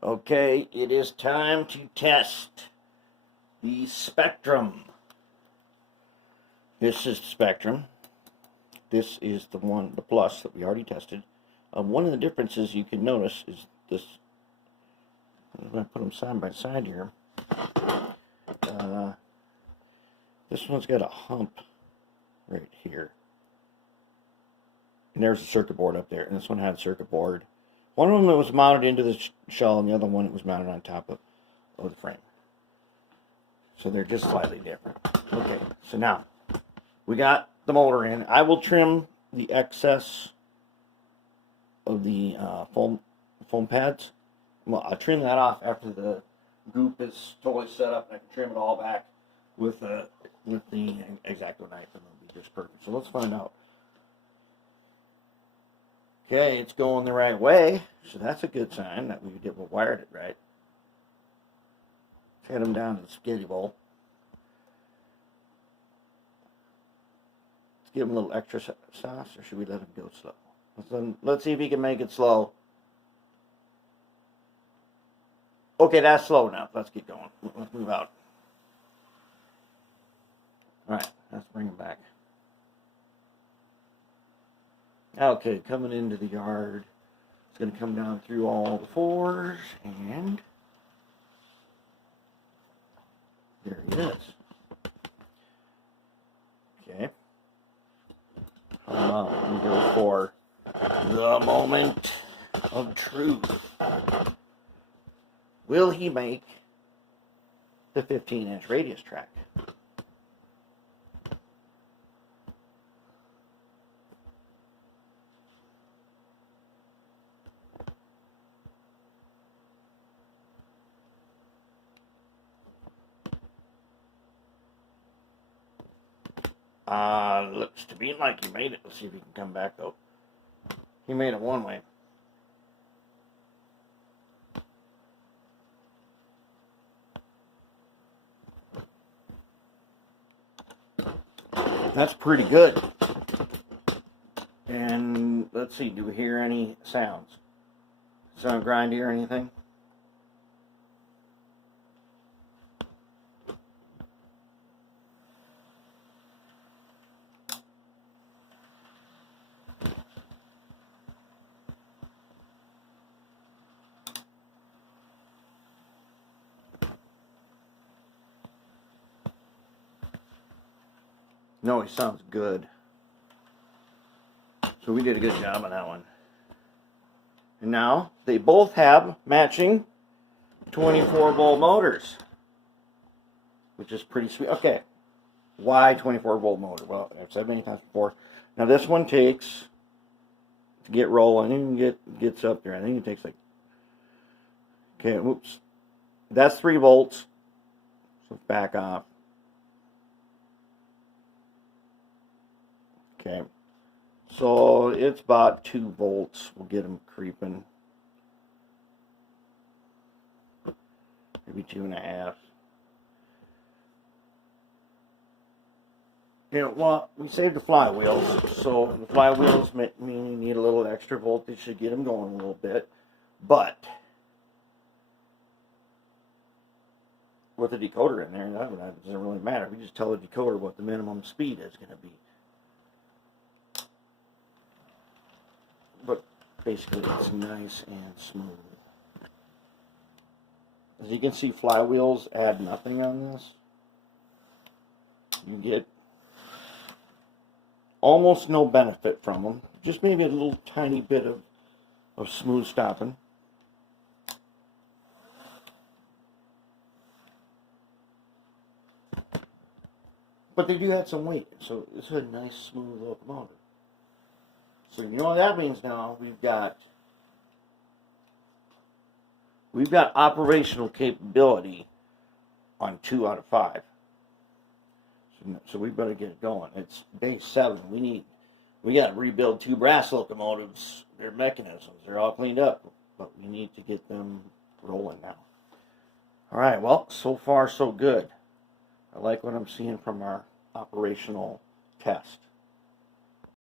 Okay, it is time to test the Spectrum. This is the Spectrum. This is the Plus that we already tested. One of the differences you can notice is this. I'm going to put them side by side here. This one's got a hump right here. And there's a circuit board up there. And this one had a circuit board. One of them was mounted into the shell, and the other one was mounted on top of the frame. So they're just slightly different. Okay, so now we got the motor in. I will trim the excess of the foam pads. Well, I'll trim that off after the goop is totally set up, and I can trim it all back with the X-Acto knife, and it'll be just perfect. So let's find out. Okay, it's going the right way, so that's a good sign that we wired it right. Let's head them down to the skiddy bolt. Let's give him a little extra sauce, or should we let him go slow? Let's see if he can make it slow. Okay, that's slow enough. Let's keep going. Let's move out. Alright, let's bring him back. Okay, coming into the yard. It's going to come down through all the fours, and there he is. Okay. We go for the moment of truth. Will he make the 15-inch radius track? Looks to me like he made it. Let's see if he can come back, though. He made it one way. That's pretty good. And let's see, do we hear any sounds? Sound grindy or anything? No, he sounds good. So we did a good job on that one. And now they both have matching 24-volt motors, which is pretty sweet. Okay, why 24-volt motor? Well, I've said many times before. Now this one takes, to get rolling and gets up there, I think it takes like, okay, whoops. That's 3 volts. So back off. Okay, so it's about 2 volts. We'll get them creeping. Maybe 2.5. You know, well, we saved the flywheels, so the flywheels mean you need a little extra voltage to get them going a little bit. But with the decoder in there, that doesn't really matter. We just tell the decoder what the minimum speed is going to be. But basically it's nice and smooth. As you can see, flywheels add nothing on this. You get almost no benefit from them. Just maybe a little tiny bit of smooth stopping. But they do have some weight, so it's a nice smooth locomotive. So you know what that means now? We've got operational capability on 2 out of 5. So we better get it going. It's day 7. We got to rebuild 2 brass locomotives. Their mechanisms, they're all cleaned up, but we need to get them rolling now. All right. Well, so far so good. I like what I'm seeing from our operational test.